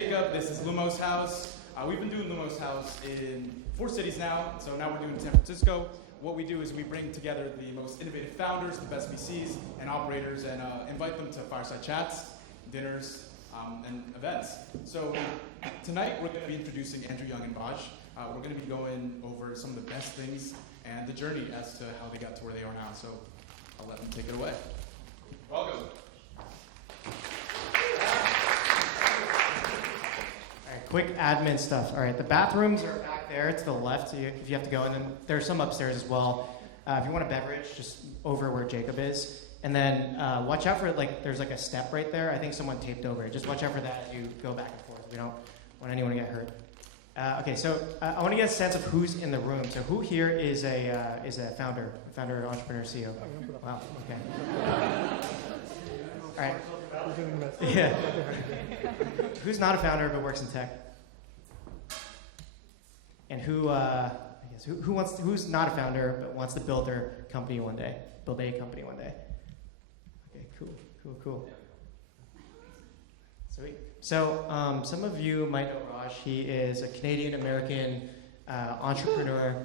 Jacob, this is Lumos House. We've been doing Lumos House in 4 cities now, so now we're doing San Francisco. What we do is we bring together the most innovative founders, the best VCs and operators, and invite them to fireside chats, dinners, and events. So tonight we're going to be introducing Andrew Young and Raj. We're going to be going over some of the best things and the journey as to how they got to where they are now. So I'll let them take it away. Welcome. Quick admin stuff. All right, the bathrooms are back there to the left if you have to go, and then there's some upstairs as well. If you want a beverage, just over where Jacob is. And then watch out for, there's a step right there. I think someone taped over it. Just watch out for that as you go back and forth. We don't want anyone to get hurt. Okay, so I want to get a sense of who's in the room. So who here is a founder, entrepreneur, CEO? Wow, okay. All right. Yeah. Who's not a founder but works in tech? And who's not a founder but wants to build a company one day? Okay, cool. Sweet. So some of you might know Raj. He is a Canadian-American entrepreneur.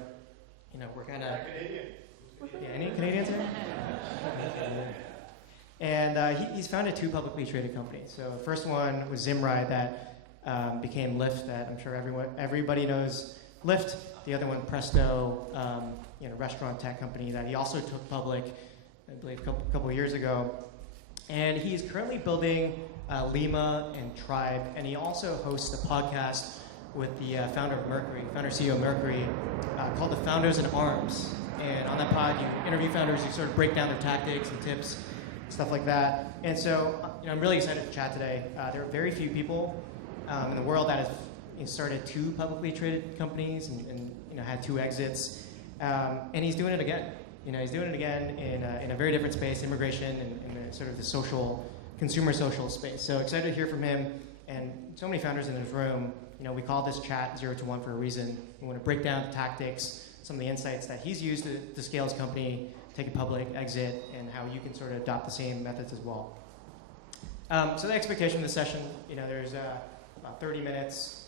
You know, we're kind of... Canadian. Yeah, any Canadians here? And he's founded 2 publicly traded companies. So the first one was Zimride that became Lyft, that I'm sure everybody knows Lyft. The other one, Presto, restaurant tech company that he also took public, I believe, a couple of years ago. And he's currently building Lima and Tribe, and he also hosts a podcast with the founder CEO of Mercury, called The Founders in Arms. And on that pod, you interview founders, you sort of break down their tactics and tips, stuff like that. And so, I'm really excited to chat today. There are very few people in the world that have started 2 publicly traded companies and had 2 exits. And he's doing it again. He's doing it again in a very different space, immigration and in sort of the consumer social space. So excited to hear from him and so many founders in this room. We call this chat 0 to 1 for a reason. We want to break down the tactics, some of the insights that he's used to scale his company, take it public, exit, and how you can sort of adopt the same methods as well. So the expectation of the session, there's about 30 minutes.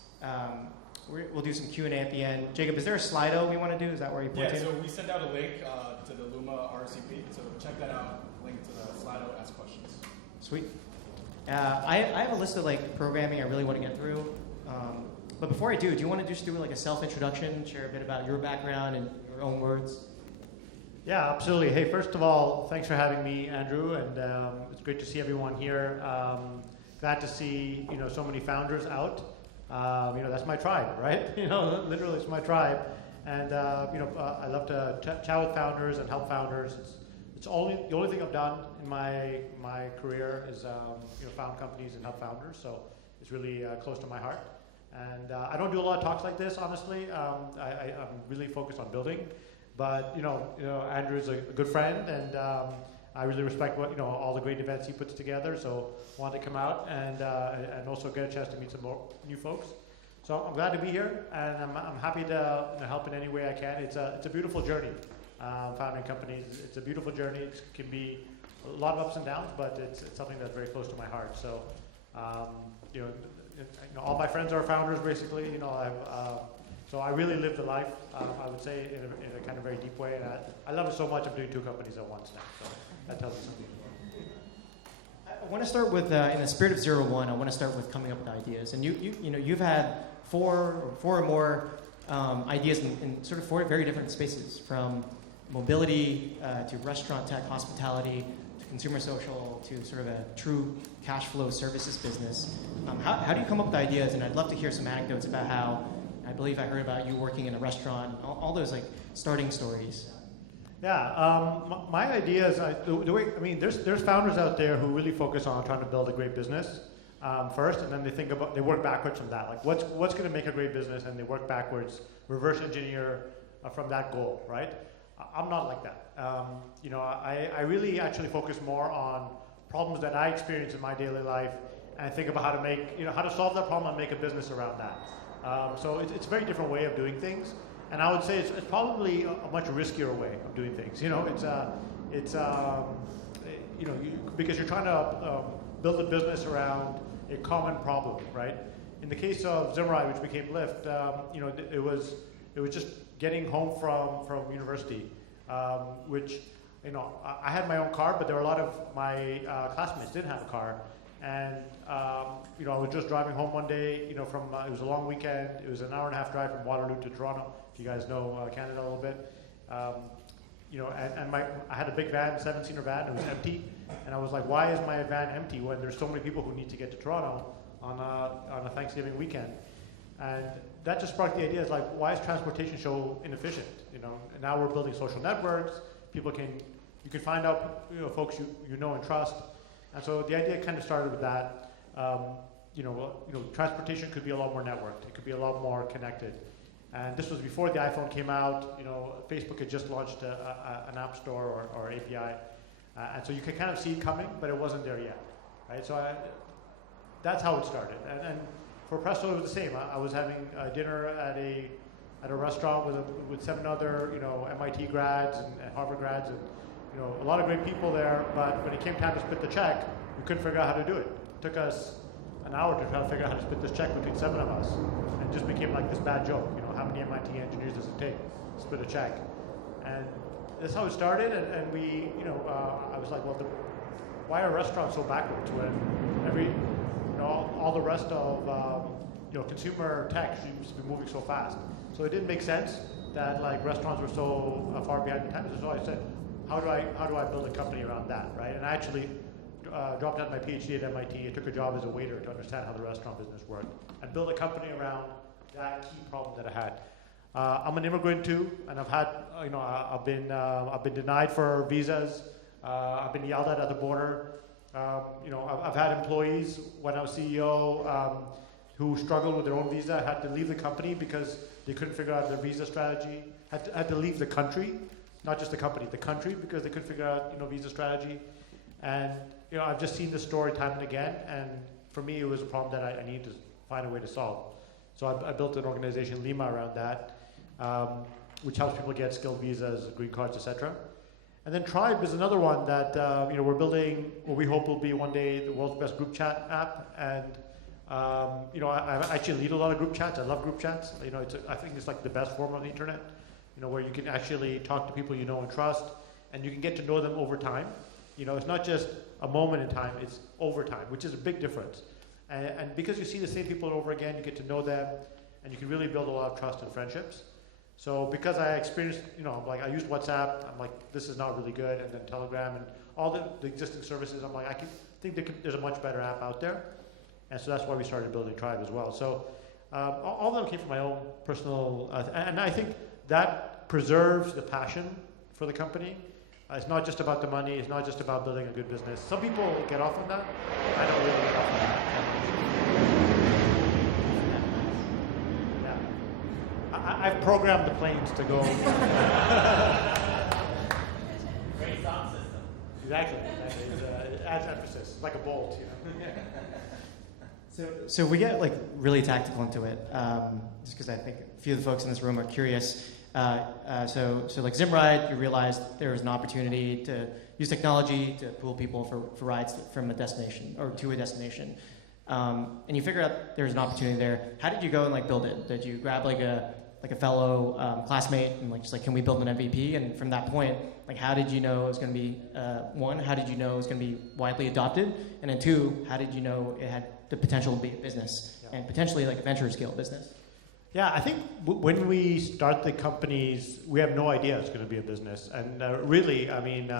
We'll do some Q&A at the end. Jacob, is there a Slido we want to do? Is that where you point to? Yeah, so we sent out a link to the Luma RSVP, so check that out, link to the Slido, ask questions. Sweet. I have a list of programming I really want to get through. But before I do you want to just do a self-introduction, share a bit about your background in your own words? Yeah, absolutely. Hey, first of all, thanks for having me, Andrew, and it's great to see everyone here. Glad to see so many founders out. That's my tribe, right? Literally, it's my tribe, and I love to chat with founders and help founders. It's the only thing I've done in my career is found companies and help founders. So it's really close to my heart. And I don't do a lot of talks like this, honestly. I'm really focused on building. But Andrew is a good friend, and I really respect what all the great events he puts together. So wanted to come out and also get a chance to meet some more new folks. So I'm glad to be here, and I'm happy to help in any way I can. It's a beautiful journey, founding companies. It's a beautiful journey. It can be a lot of ups and downs, but it's something that's very close to my heart. So all my friends are founders, basically. So I really live the life, I would say, in a kind of very deep way. And I love it so much, I'm doing 2 companies at once now. So that tells you something. I want to start with, in the spirit of 0 to 1, I want to start with coming up with ideas. And you've had 4 or more ideas in sort of 4 very different spaces, from mobility to restaurant tech, hospitality, to consumer social, to sort of a true cash flow services business. How do you come up with ideas? And I'd love to hear some anecdotes about how, I believe I heard about you working in a restaurant, all those starting stories. Yeah, my idea is there's founders out there who really focus on trying to build a great business first, and then they work backwards from that. What's going to make a great business, and they work backwards, reverse engineer from that goal, right? I'm not like that. I really actually focus more on problems that I experience in my daily life, and think about how to solve that problem and make a business around that. So it's a very different way of doing things, and I would say it's probably a much riskier way of doing things. Because you're trying to build a business around a common problem, right? in the case of Zimride, which became Lyft, it was just getting home from university, which, I had my own car, but there were a lot of my classmates didn't have a car. And, I was just driving home one day, it was a long weekend. It was an hour and a half drive from Waterloo to Toronto, if you guys know Canada a little bit. I had a big van, 7-seater van, it was empty. And I was like, why is my van empty when there's so many people who need to get to Toronto on a Thanksgiving weekend? And that just sparked the idea, is like, why is transportation so inefficient? And now we're building social networks. You can find out, folks you know and trust. And so the idea kind of started with that. Transportation could be a lot more networked. It could be a lot more connected. And this was before the iPhone came out. Facebook had just launched an app store or API. And so you could kind of see it coming, but it wasn't there yet, right? So that's how it started. And for Presto, it was the same. I was having dinner at a restaurant with 7 other, MIT grads and Harvard grads, and a lot of great people there. But when it came time to split the check, we couldn't figure out how to do it. It took us an hour to try to figure out how to split this check between 7 of us, and it just became like this bad joke. How many MIT engineers does it take to split a check? And that's how it started. And we, I was like, well, why are restaurants so backwards when all the rest of consumer tech seems to be moving so fast? So it didn't make sense that like restaurants were so far behind the times. So I said, how do I build a company around that, right? And I actually dropped out my PhD at MIT. I took a job as a waiter to understand how the restaurant business worked, and build a company around that key problem that I had. I'm an immigrant too, and I've had, I've been denied for visas. I've been yelled at the border. I've had employees when I was CEO who struggled with their own visa, had to leave the company because they couldn't figure out their visa strategy. Had to leave the country, not just the company, the country, because they couldn't figure out visa strategy. And I've just seen this story time and again, and for me, it was a problem that I needed to find a way to solve. So I built an organization, Lima, around that, which helps people get skilled visas, green cards, etc. And then Tribe is another one that we're building what we hope will be one day the world's best group chat app. And I actually lead a lot of group chats. I love group chats. I think it's like the best form of the internet. Where you can actually talk to people you know and trust, and you can get to know them over time. It's not just a moment in time; it's over time, which is a big difference. And because you see the same people over again, you get to know them, and you can really build a lot of trust and friendships. So because I experienced, I used WhatsApp, I'm like, this is not really good, and then Telegram and all the existing services, I'm like, I think there's a much better app out there. And so that's why we started building Tribe as well. So all of them came from my own personal, and I think that preserves the passion for the company. It's not just about the money, it's not just about building a good business. Some people get off on that. I don't really get off on that. I've programmed the planes to go. Great sound system. Exactly. It adds emphasis. It's like a bolt, So we get really tactical into it, just because I think a few of the folks in this room are curious. So like Zimride, you realized there was an opportunity to use technology to pool people for rides from a destination or to a destination, and you figure out there's an opportunity there. How did you go and build it? Did you grab a fellow classmate and can we build an MVP? And from that point, how did you know it was going to be one? How did you know it was going to be widely adopted? And then 2, how did you know it had the potential to be a business and potentially a venture scale business? Yeah, I think when we start the companies, we have no idea it's going to be a business, and really, I mean,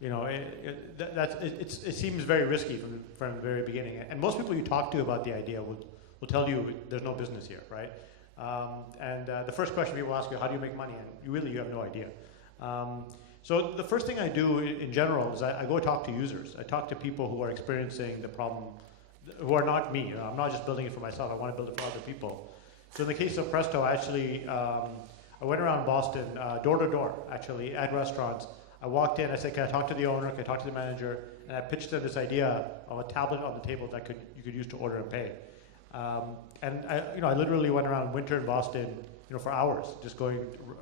it seems very risky from the very beginning. And most people you talk to about the idea will tell you there's no business here, right? And the first question people ask you, how do you make money? And you have no idea. So the first thing I do in general is I go talk to users. I talk to people who are experiencing the problem, who are not me. I'm not just building it for myself. I want to build it for other people. So in the case of Presto, I went around Boston, door to door, actually, at restaurants. I walked in, I said, can I talk to the owner, can I talk to the manager? And I pitched them this idea of a tablet on the table that you could use to order and pay. And I literally went around winter in Boston, for hours, just going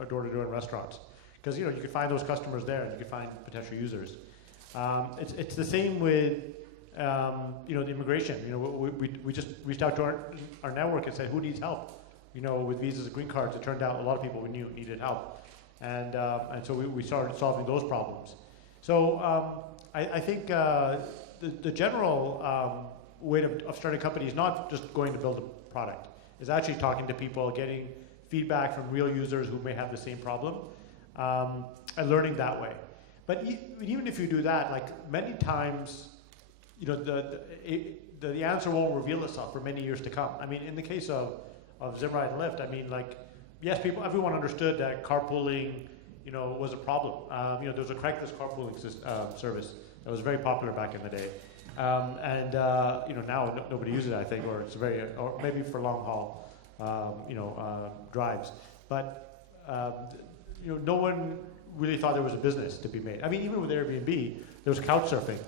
door to door in restaurants. Because, you could find those customers there and you could find potential users. It's the same with the immigration. We just reached out to our network and said, who needs help? With visas and green cards, it turned out a lot of people we knew needed help. And so we started solving those problems. So I think the general way of starting a company is not just going to build a product. It's actually talking to people, getting feedback from real users who may have the same problem, and learning that way. But even if you do that, like many times, the answer won't reveal itself for many years to come. I mean, in the case of Zimride and Lyft, I mean, like, yes, everyone understood that carpooling, was a problem. There was a Craigslist carpooling service that was very popular back in the day. Now nobody uses it, I think, or it's or maybe for long haul, drives. But no one really thought there was a business to be made. I mean, even with Airbnb, there was couch surfing,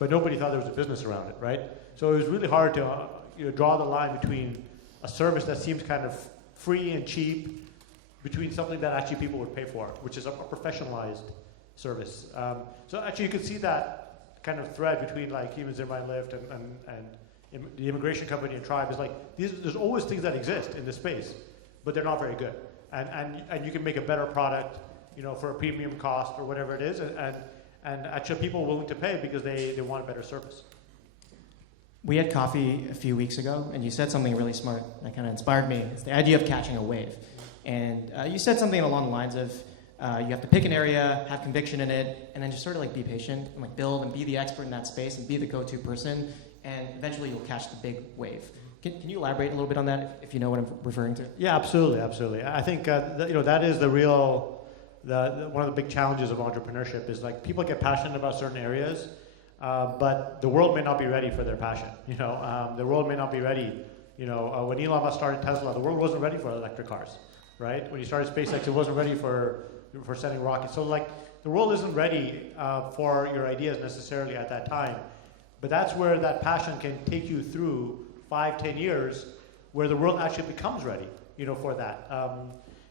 but nobody thought there was a business around it, right? So it was really hard to draw the line between a service that seems kind of free and cheap, between something that actually people would pay for, which is a professionalized service. So actually, you could see that kind of thread between like even Zimride, Lyft, and the immigration company and Tribe is like there's always things that exist in this space, but they're not very good. And you can make a better product, for a premium cost or whatever it is, and actually people are willing to pay because they want a better service. We had coffee a few weeks ago, and you said something really smart that kind of inspired me. It's the idea of catching a wave. And you said something along the lines of you have to pick an area, have conviction in it, and then just sort of like be patient and like build and be the expert in that space and be the go-to person, and eventually you'll catch the big wave. Can you elaborate a little bit on that if you know what I'm referring to? Yeah, absolutely. I think that is the real one of the big challenges of entrepreneurship is like people get passionate about certain areas, but the world may not be ready for their passion. The world may not be ready. When Elon Musk started Tesla, the world wasn't ready for electric cars, right? When he started SpaceX, it wasn't ready for sending rockets. So like the world isn't ready for your ideas necessarily at that time, but that's where that passion can take you through 5-10 years, where the world actually becomes ready, for that.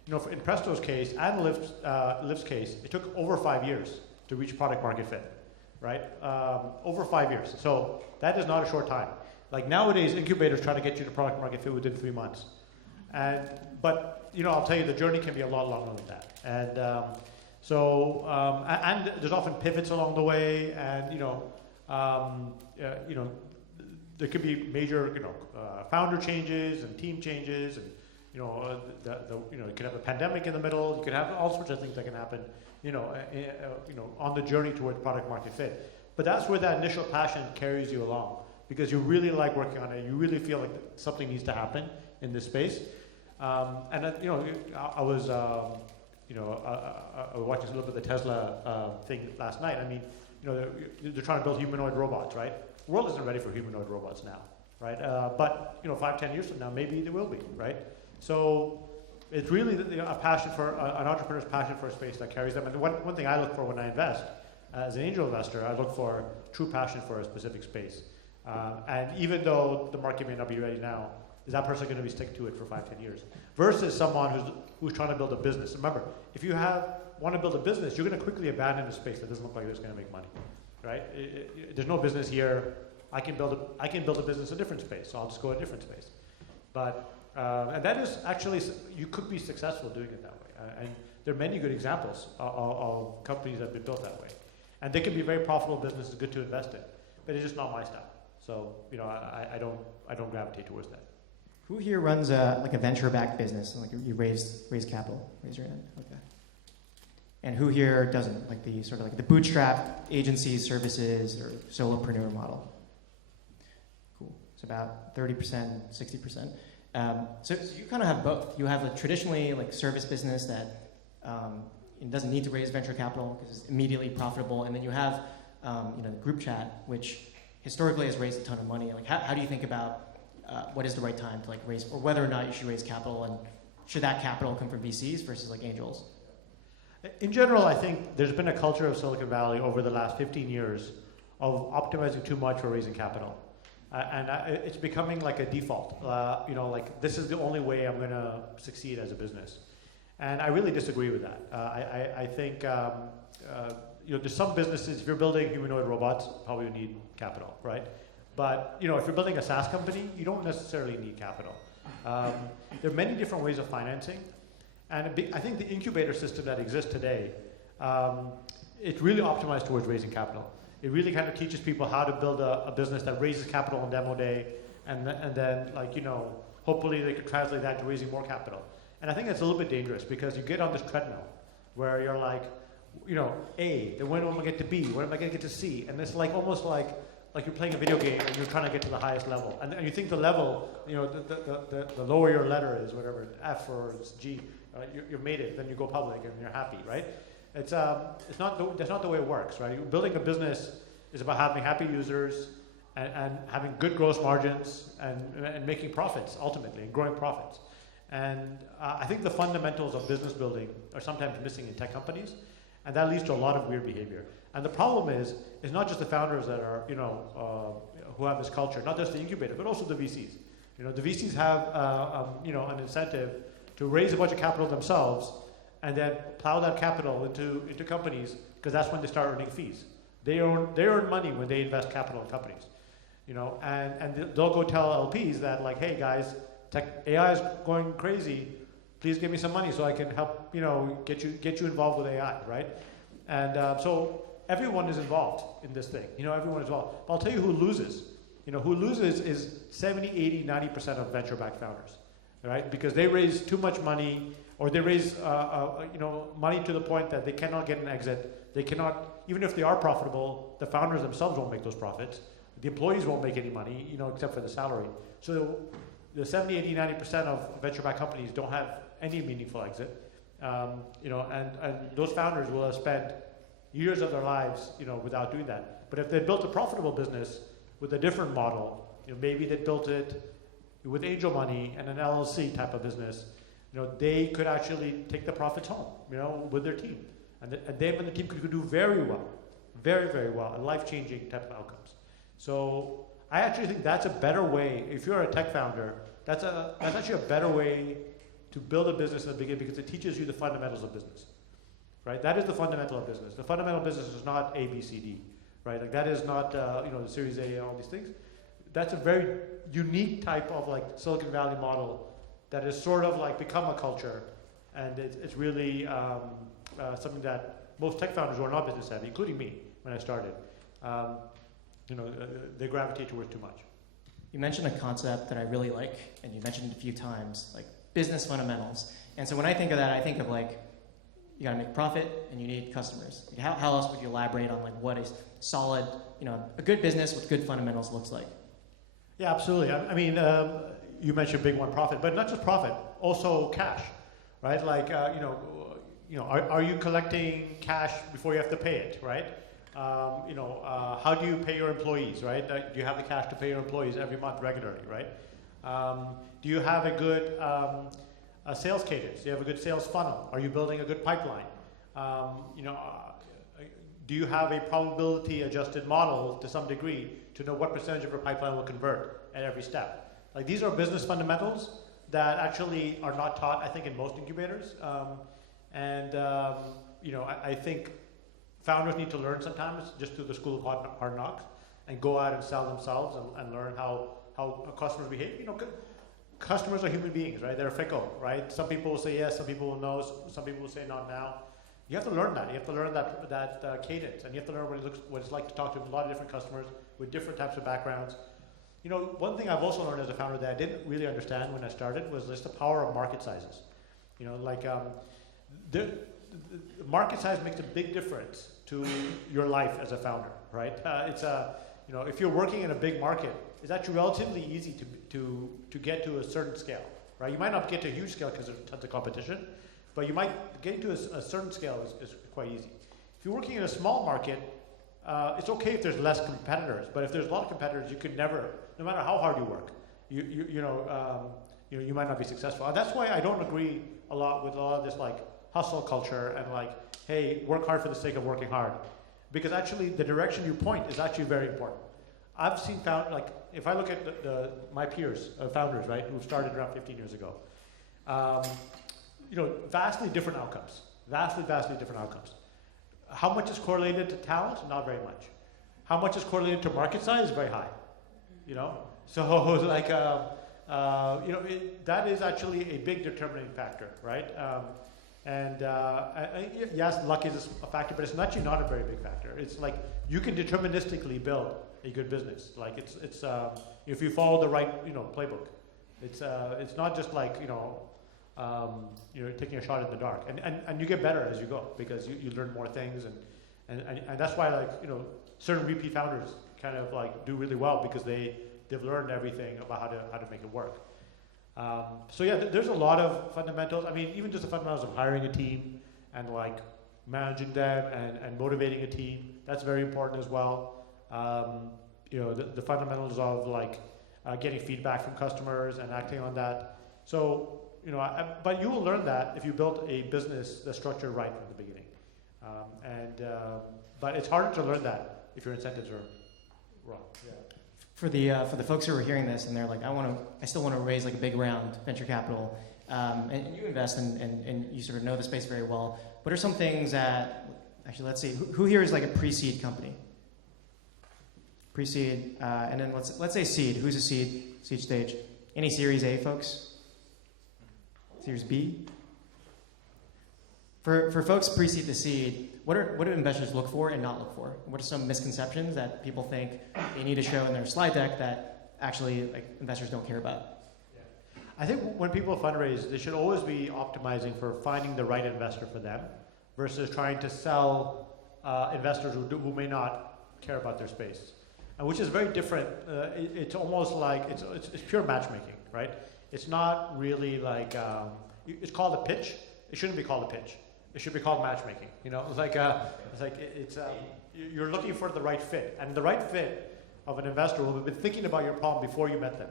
In Presto's case and Lyft's case, it took over 5 years to reach product market fit, right? Over 5 years. So that is not a short time. Like nowadays, incubators try to get you to product market fit within 3 months. But I'll tell you, the journey can be a lot longer than that. And and there's often pivots along the way, and there could be major founder changes and team changes, and you could have a pandemic in the middle. You could have all sorts of things that can happen, on the journey towards product market fit. But that's where that initial passion carries you along, because you really like working on it. You really feel like something needs to happen in this space. I was watching a little bit of the Tesla thing last night. I mean, they're trying to build humanoid robots, right? The world isn't ready for humanoid robots now, right? But 5-10 years from now, maybe they will be, right? So it's really a passion for an entrepreneur's passion for a space that carries them. And one thing I look for when I invest, as an angel investor, I look for true passion for a specific space. And even though the market may not be ready now, is that person going to be sticking to it for 5-10 years? Versus someone who's trying to build a business. Remember, if you want to build a business, you're going to quickly abandon a space that doesn't look like it's going to make money, right? There's no business here. I can build a business in a different space, so I'll just go a different space. But and that is actually, you could be successful doing it that way. And there are many good examples of companies that have been built that way. And they can be very profitable businesses, good to invest in. But it's just not my style. So I don't gravitate towards that. Who here runs a venture-backed business? Like you raise capital? Raise your hand. Okay. And who here doesn't? Like the sort of like the bootstrap agencies, services, or solopreneur model? Cool. It's about 30%, 60%. So you kind of have both. You have a traditionally like service business that it doesn't need to raise venture capital because it's immediately profitable, and then you have the group chat, which historically has raised a ton of money. Like how do you think about what is the right time to like raise, or whether or not you should raise capital, and should that capital come from VCs versus like angels? In general, I think there's been a culture of Silicon Valley over the last 15 years of optimizing too much for raising capital. It's becoming like a default. Like this is the only way I'm going to succeed as a business. And I really disagree with that. I think there's some businesses, if you're building humanoid robots, probably you need capital, right? But if you're building a SaaS company, you don't necessarily need capital. There are many different ways of financing, and I think the incubator system that exists today, it's really optimized towards raising capital. It really kind of teaches people how to build a business that raises capital on demo day, and then hopefully they could translate that to raising more capital. And I think that's a little bit dangerous because you get on this treadmill where you're like, A, then when am I going to get to B? When am I going to get to C? And it's almost like you're playing a video game and you're trying to get to the highest level. And you think the level, the lower your letter is, whatever, F or it's G, you made it, then you go public and you're happy, right? That's not the way it works, right? Building a business is about having happy users and having good gross margins and making profits ultimately and growing profits. And I think the fundamentals of business building are sometimes missing in tech companies, and that leads to a lot of weird behavior. And the problem is, it's not just the founders that are, who have this culture, not just the incubator, but also the VCs. The VCs have, an incentive to raise a bunch of capital themselves, and then plow that capital into companies, because that's when they start earning fees. They earn money when they invest capital in companies, and they'll go tell LPs that hey guys, AI is going crazy. Please give me some money so I can help, get you involved with AI, right? And so everyone is involved in this thing. Everyone is involved. But I'll tell you who loses. Who loses is 70, 80, 90% of venture-backed founders, right? Because they raise too much money, or they raise, money to the point that they cannot get an exit. They cannot, even if they are profitable, the founders themselves won't make those profits. The employees won't make any money, except for the salary. So the 70, 80, 90% of venture-backed companies don't have any meaningful exit, and those founders will have spent years of their lives, without doing that. But if they built a profitable business with a different model, maybe they built it with angel money and an LLC type of business, they could actually take the profits home, with their team, and them and the team could do very well, very, very well, and life-changing type of outcomes. So I actually think that's a better way. If you're a tech founder, that's actually a better way to build a business in the beginning, because it teaches you the fundamentals of business, right? That is the fundamental of business. The fundamental of business is not A, B, C, D, right? That is not the Series A and all these things. That's a very unique type of Silicon Valley model that has sort of become a culture, and it's really something that most tech founders who are not business savvy, including me when I started, they gravitate towards too much. You mentioned a concept that I really like, and you mentioned it a few times, business fundamentals. And so when I think of that, I think of you got to make profit and you need customers. How else would you elaborate on what is solid, a good business with good fundamentals looks like? Yeah, absolutely. I mean, you mentioned big one, profit, but not just profit, also cash, right? Are you collecting cash before you have to pay it, right? How do you pay your employees, right? Do you have the cash to pay your employees every month regularly, right? Do you have a good sales cadence? Do you have a good sales funnel? Are you building a good pipeline? Do you have a probability adjusted model to some degree to know what percentage of your pipeline will convert at every step? These are business fundamentals that actually are not taught, I think, in most incubators. I think founders need to learn sometimes just through the school of hard knocks and go out and sell themselves and learn how customers behave. Customers are human beings, right? They're fickle, right? Some people will say yes, some people will no, some people will say not now. You have to learn that. You have to learn that cadence, and you have to learn what it's like to talk to a lot of different customers with different types of backgrounds. One thing I've also learned as a founder that I didn't really understand when I started was just the power of market sizes. The market size makes a big difference to your life as a founder, right? If you're working in a big market, it's actually relatively easy to get to a certain scale, right? You might not get to a huge scale because there's tons of competition, but you might get to a certain scale is quite easy. If you're working in a small market, it's okay if there's less competitors, but if there's a lot of competitors, you could never, no matter how hard you work, you might not be successful. And that's why I don't agree a lot with a lot of this hustle culture and hey, work hard for the sake of working hard, because actually the direction you point is actually very important. I've seen if I look at my peers, founders, right, who started around 15 years ago, vastly different outcomes. Vastly different outcomes. How much is correlated to talent? Not very much. How much is correlated to market size? Very high. you know. So like, you know, that is actually a big determining factor, right? Yes, luck is a factor, but it's actually not a very big factor. It's like you can deterministically build a good business. Like it's if you follow the right, you know, playbook. It's not just like, you know, taking a shot in the dark, and you get better as you go because you learn more things, and that's why, like, you know, certain repeat founders kind of like do really well because they've learned everything about how to make it work. So yeah, there's a lot of fundamentals. I mean, even just the fundamentals of hiring a team and like managing them and motivating a team, that's very important as well. You know, the fundamentals of like getting feedback from customers and acting on that. So, you know, but you will learn that if you build a business that's structured right from the beginning. But it's harder to learn that if your incentives are wrong. Yeah. For the folks who are hearing this and they're like, I still want to raise like a big round venture capital, and you invest and you sort of know the space very well. What are some things that, actually, let's see, who here is like a pre-seed company? Pre-seed, and then let's say seed. Who's a seed stage? Any Series A folks? Series B? For folks pre-seed to seed, what do investors look for and not look for? What are some misconceptions that people think they need to show in their slide deck that actually like investors don't care about? Yeah. I think when people fundraise, they should always be optimizing for finding the right investor for them versus trying to sell investors who may not care about their space, which is very different. It's almost like it's pure matchmaking, right? It's not really like it's called a pitch. It shouldn't be called a pitch. It should be called matchmaking. You know, you're looking for the right fit, and the right fit of an investor will have been thinking about your problem before you met them,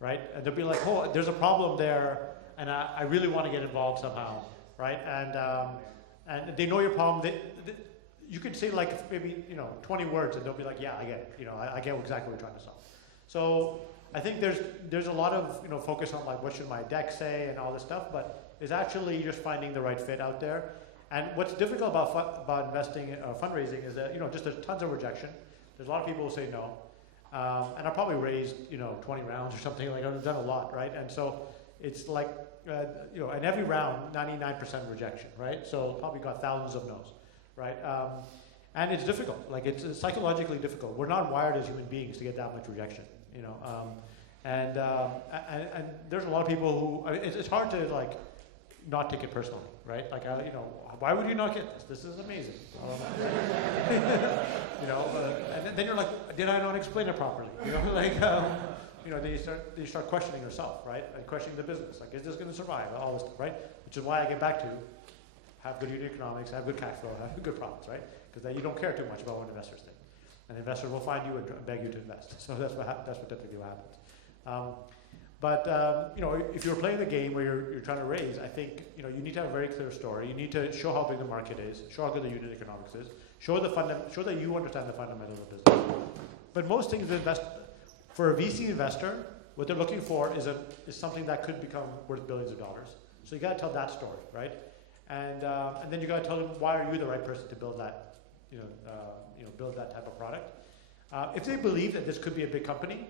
right? And they'll be like, oh, there's a problem there, and I really want to get involved somehow, right? And they know your problem. You could say like maybe 20 words, and they'll be like, yeah, I get it. You know, I get exactly what you're trying to solve. So I think there's a lot of focus on like what should my deck say and all this stuff, but it's actually just finding the right fit out there. And what's difficult about investing fundraising is that just there's tons of rejection. There's a lot of people who say no, and I probably raised 20 rounds or something. Like I've done a lot, right? And so it's like in every round 99% rejection, right? So probably got thousands of no's, right? And it's difficult. Like it's psychologically difficult. We're not wired as human beings to get that much rejection, and there's a lot of people who it's hard to like not take it personally, right? Like why would you not get this? This is amazing. And then you're like, did I not explain it properly? Then you start questioning yourself, right? And questioning the business. Like, is this going to survive? All this stuff, right? Which is why I get back to have good unit economics, have good cash flow, have good profits, right? Because then you don't care too much about what investors think, and investors will find you and beg you to invest. So that's what typically happens. If you're playing the game where you're trying to raise, I think you need to have a very clear story. You need to show how big the market is, show how good the unit economics is, show that you understand the fundamentals of business. But most things for a VC investor, what they're looking for is something that could become worth billions of dollars. So you got to tell that story, right? And then you got to tell them why are you the right person to build that, build that type of product. If they believe that this could be a big company,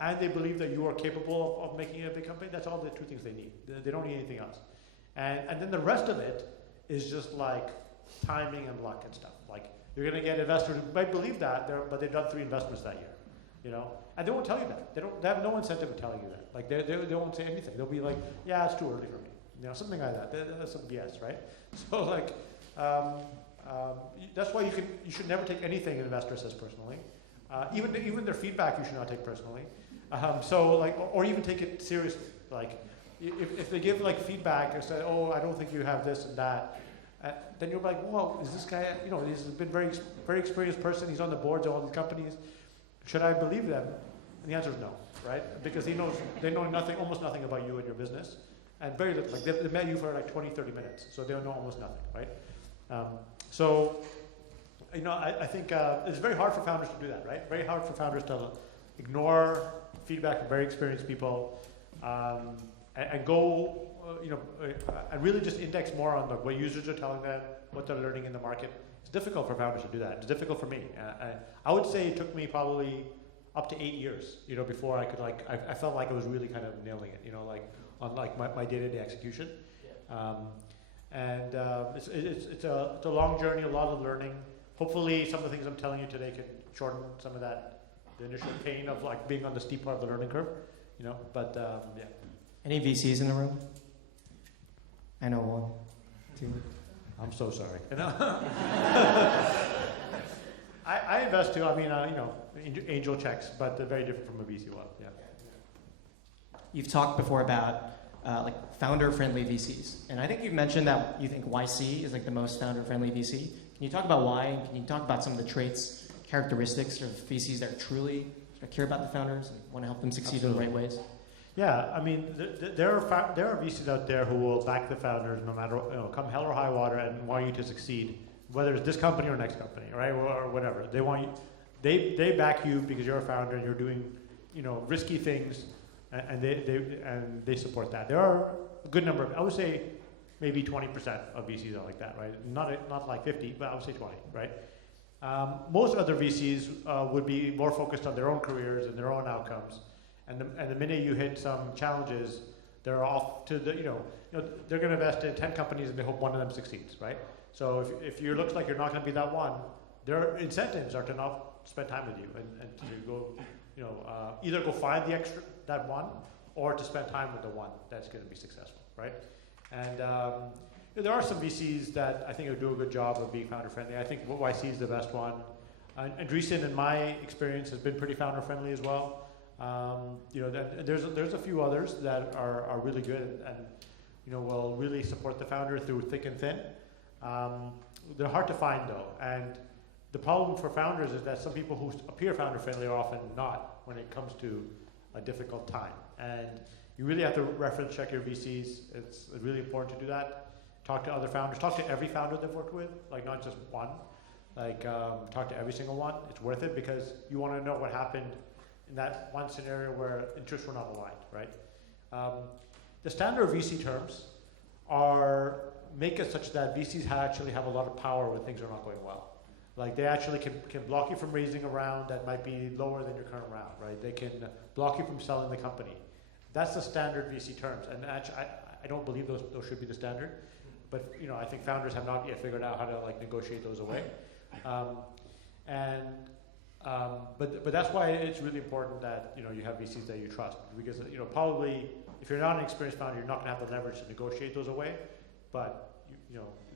and they believe that you are capable of making it a big company, that's all the two things they need. They don't need anything else. And then the rest of it is just like timing and luck and stuff. Like you're going to get investors who might believe that, but they've done 3 investments that year, and they won't tell you that. They have no incentive in telling you that. Like they won't say anything. They'll be like, yeah, it's too early for me, something like that. That's some BS, right? So like that's why you should never take anything an investor says personally. Even their feedback you should not take personally. Or even take it seriously. Like if they give like feedback and say, oh, I don't think you have this and that, then you're like, well, is this guy? He's been very very experienced person. He's on the boards of all these companies. Should I believe them? And the answer is no, right? Because they know almost nothing about you and your business, and very little. Like they met you for like 20, 30 minutes, so they know almost nothing, right? I think it's very hard for founders to do that, right? Very hard for founders to ignore feedback from very experienced people and go, and really just index more on what users are telling them, what they're learning in the market. It's difficult for founders to do that. It's difficult for me. I would say it took me probably up to 8 years, before I could I felt like I was really kind of nailing it, on my day-to-day execution. It's a long journey, a lot of learning. Hopefully some of the things I'm telling you today can shorten some of the initial pain of like being on the steep part of the learning curve, but yeah. Any VCs in the room? I know one, two. I'm so sorry. I invest too. I mean, angel checks, but they're very different from a VC one. Yeah. You've talked before about founder-friendly VCs, and I think you've mentioned that you think YC is like the most founder-friendly VC. Can you talk about why? And can you talk about some of the traits, characteristics of VCs that truly care about the founders and want to help them succeed in the right ways? Yeah, I mean, there are VCs out there who will back the founders no matter, come hell or high water, and want you to succeed, whether it's this company or next company, right, or whatever. They want you, they back you because you're a founder and you're doing, risky things, and they support that. There are a good number of, I would say, maybe 20% of VCs are like that, right? Not like 50, but I would say 20, right? Most other VCs would be more focused on their own careers and their own outcomes. And the minute you hit some challenges, they're off to the, they're going to invest in 10 companies and they hope one of them succeeds, right? So if you looks like you're not going to be that one, their incentives are to not spend time with you and to go, either go find that one or to spend time with the one that's going to be successful, right? And there are some VCs that I think will do a good job of being founder friendly. I think YC is the best one. Andreessen, in my experience, has been pretty founder friendly as well. There's a few others that are really good and will really support the founder through thick and thin. They're hard to find though, and the problem for founders is that some people who appear founder friendly are often not when it comes to a difficult time. And you really have to reference check your VCs. It's really important to do that. Talk to other founders. Talk to every founder they've worked with, like not just one. Talk to every single one. It's worth it because you want to know what happened in that one scenario where interests were not aligned, right? The standard VC terms make it such that VCs actually have a lot of power when things are not going well. Like they actually can block you from raising a round that might be lower than your current round, right? They can block you from selling the company. That's the standard VC terms, and actually, I don't believe those should be the standard, but I think founders have not yet figured out how to negotiate those away. But that's why it's really important that you have VCs that you trust, because probably if you're not an experienced founder, you're not going to have the leverage to negotiate those away. But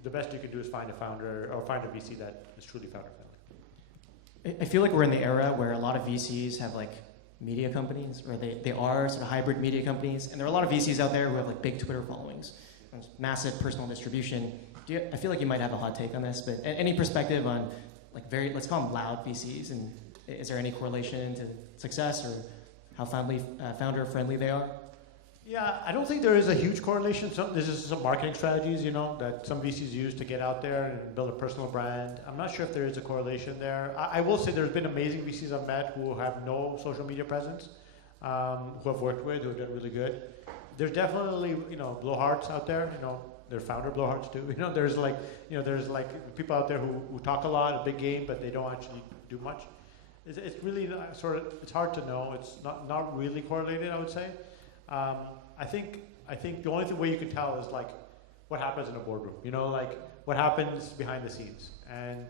the best you can do is find a founder or find a VC that is truly founder friendly. I feel like we're in the era where a lot of VCs have media companies, or they are sort of hybrid media companies, and there are a lot of VCs out there who have big Twitter followings, massive personal distribution. I feel like you might have a hot take on this, but any perspective on let's call them loud VCs, and is there any correlation to success or how founder friendly they are? Yeah, I don't think there is a huge correlation. This is some marketing strategies, that some VCs use to get out there and build a personal brand. I'm not sure if there is a correlation there. I will say there's been amazing VCs I've met who have no social media presence, who I've worked with, who have done really good. There's definitely, blowhards out there. There are founder blowhards too. There's people out there who talk a lot, a big game, but they don't actually do much. It's really it's hard to know. It's not really correlated, I would say. I think the only way you can tell is what happens in a boardroom. What happens behind the scenes, and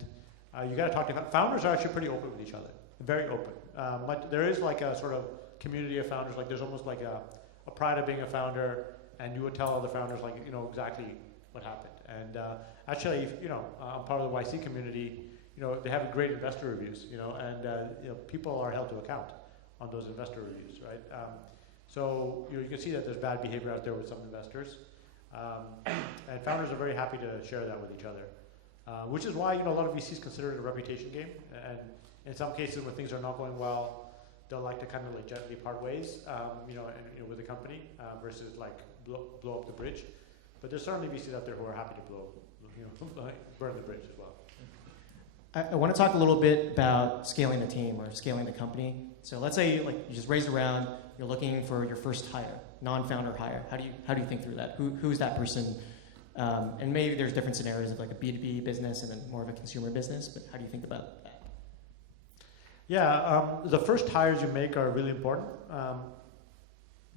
you got to talk to founders. Are actually pretty open with each other, very open. But there is a sort of community of founders. There's almost a pride of being a founder, and you would tell other founders exactly what happened. And actually, I'm part of the YC community. They have great investor reviews. And people are held to account on those investor reviews, right? So you can see that there's bad behavior out there with some investors, and founders are very happy to share that with each other, which is why a lot of VCs consider it a reputation game, and in some cases when things are not going well, they'll like to kind of gently part ways, with the company versus blow up the bridge. But there's certainly VCs out there who are happy to burn the bridge as well. I want to talk a little bit about scaling the team or scaling the company. So let's say you just raised a round, you're looking for your first hire, non-founder hire. How do you think through that? Who's that person? And maybe there's different scenarios of a B2B business and then more of a consumer business, but how do you think about that? Yeah, the first hires you make are really important.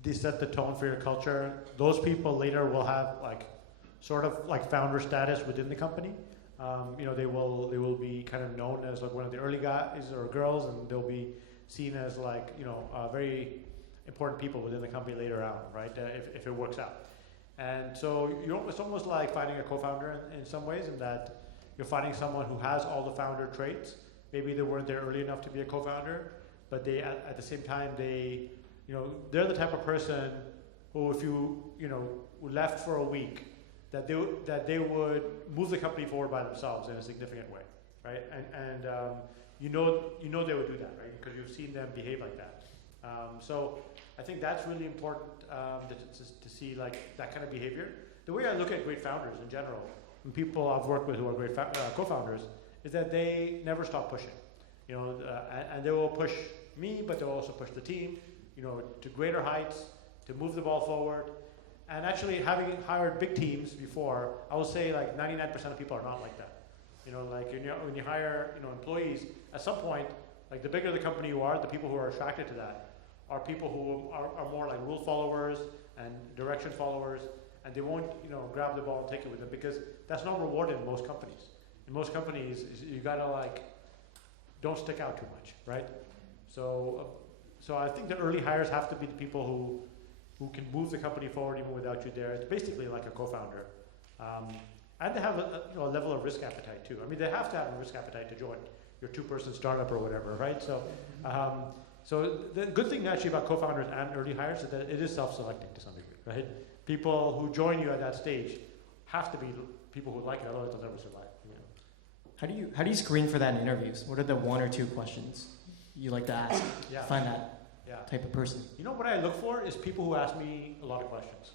They set the tone for your culture. Those people later will have sort of like founder status within the company. They will be kind of known as like one of the early guys or girls, and they'll be seen as very important people within the company later on, right? If it works out. And so it's almost like finding a co-founder in some ways, in that you're finding someone who has all the founder traits. Maybe they weren't there early enough to be a co-founder, but they at the same time they're the type of person who, if you left for a week, that they would move the company forward by themselves in a significant way, right? And they would do that, right? Because you've seen them behave like that. So I think that's really important to see like that kind of behavior. The way I look at great founders in general, and people I've worked with who are great co-founders, is that they never stop pushing, and they will push me, but they'll also push the team, to greater heights, to move the ball forward. And actually, having hired big teams before, I will say like 99% of people are not like that. When you hire employees, at some point, like the bigger the company you are, the people who are attracted to that are people who are more like rule followers and direction followers, and they won't grab the ball and take it with them, because that's not rewarded in most companies. In most companies, you gotta don't stick out too much, right? So I think the early hires have to be the people who can move the company forward even without you there. It's basically like a co-founder. And they have a level of risk appetite too. I mean, they have to have a risk appetite to join your two-person startup or whatever, right? So the good thing actually about co-founders and early hires is that it is self-selecting to some degree, right? People who join you at that stage have to be people who like it, otherwise they'll never survive. How do you screen for that in interviews? What are the one or two questions you like to ask? Yeah. To find that type of person. What I look for is people who ask me a lot of questions.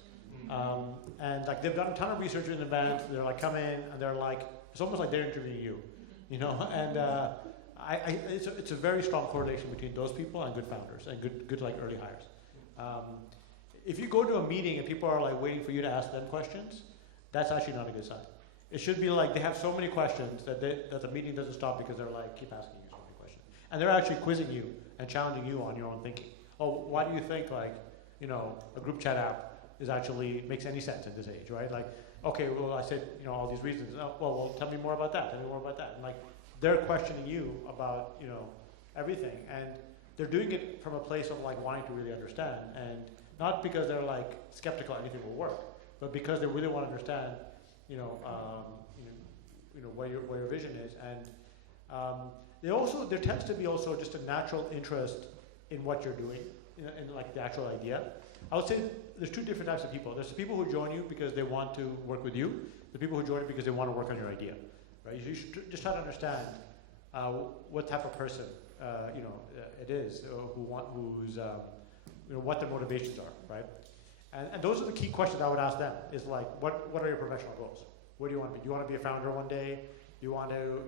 And they've done a ton of research in advance. They're come in and they're it's almost like they're interviewing you, And it's a very strong correlation between those people and good founders and good early hires. If you go to a meeting and people are waiting for you to ask them questions, that's actually not a good sign. It should be they have so many questions that the meeting doesn't stop because they're keep asking you so many questions, and they're actually quizzing you and challenging you on your own thinking. Oh, why do you think a group chat app makes any sense at this age, right? Okay, well, I said all these reasons. Oh, well, tell me more about that. Tell me more about that. And they're questioning you about everything, and they're doing it from a place of wanting to really understand, and not because they're skeptical anything will work, but because they really want to understand what your vision is. And there tends to be also just a natural interest in what you're doing, in the actual idea. I would say there's two different types of people. There's the people who join you because they want to work with you. The people who join you because they want to work on your idea, right? You should just try to understand what type of person it is, what their motivations are, right? And those are the key questions I would ask them. Is what are your professional goals? What do you want to be? Do you want to be a founder one day? Do you want to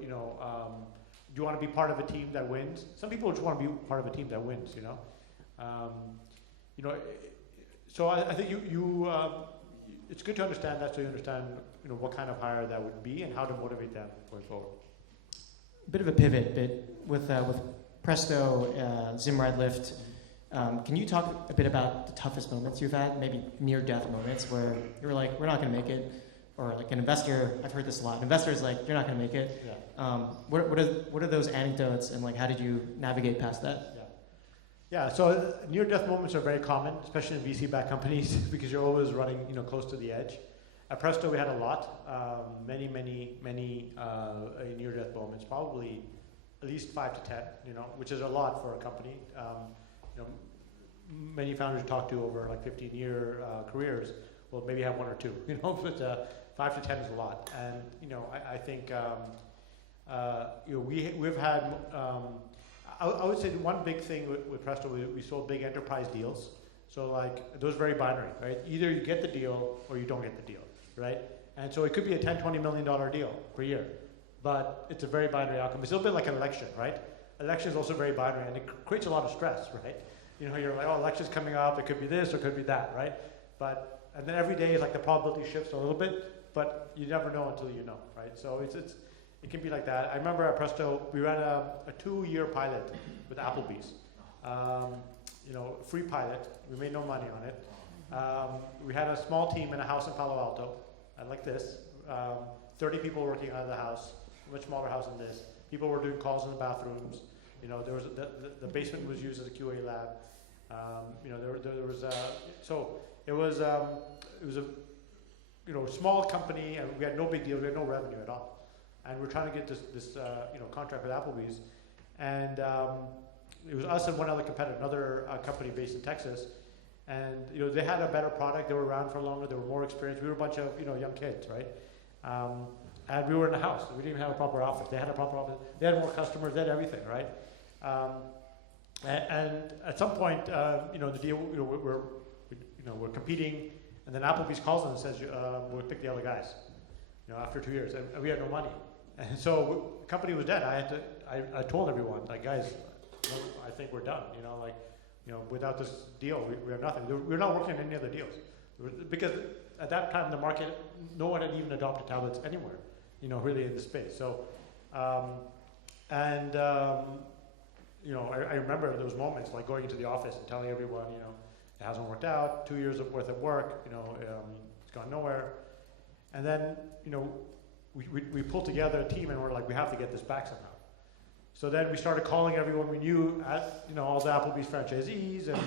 do you want to be part of a team that wins? Some people just want to be part of a team that wins, So I think it's good to understand that, so you understand what kind of hire that would be and how to motivate them going forward. A bit of a pivot, but with Presto, Zimride, Lyft, can you talk a bit about the toughest moments you've had, maybe near-death moments where you were we're not going to make it, or an investor, I've heard this a lot, an investor's you're not going to make it. Yeah. What are those anecdotes, and how did you navigate past that? Yeah, so near-death moments are very common, especially in VC-backed companies, because you're always running, close to the edge. At Presto, we had a lot, many near-death moments, probably at least 5 to 10, which is a lot for a company. Many founders you talk to over 15-year careers will maybe have 1 or 2, but 5 to 10 is a lot. And I think we've had. I would say the one big thing with Presto, we sold big enterprise deals. So those are very binary, right? Either you get the deal or you don't get the deal, right? And so it could be a $10, $20 million deal per year, but it's a very binary outcome. It's a little bit like an election, right? Election is also very binary, and it creates a lot of stress, right? You're election's coming up, it could be this or it could be that, right? And then every day is the probability shifts a little bit, but you never know until you know, right? So It can be like that. I remember at Presto, we ran a 2-year pilot with Applebee's. Free pilot. We made no money on it. We had a small team in a house in Palo Alto, like this. 30 people working out of the house, much smaller house than this. People were doing calls in the bathrooms. There was the basement was used as a QA lab. It was a small company, and we had no big deal. We had no revenue at all, and we're trying to get this contract with Applebee's, and it was us and one other competitor, another company based in Texas, and they had a better product. They were around for longer. They were more experienced. We were a bunch of young kids, right? And we were in a house. We didn't even have a proper office. They had a proper office. They had more customers. They had everything, right? And at some point, the deal, we're competing, and then Applebee's calls us and says, we'll pick the other guys, after 2 years, and we had no money. And so the company was dead. I told everyone, like, guys, I think we're done, without this deal, we have nothing. We're not working on any other deals. Because at that time in the market, no one had even adopted tablets anywhere, really in the space. So, I remember those moments, like going into the office and telling everyone, it hasn't worked out, 2 years worth of work, it's gone nowhere. And then, we pulled together a team and we're like, we have to get this back somehow. So then we started calling everyone we knew at, all the Applebee's franchisees, and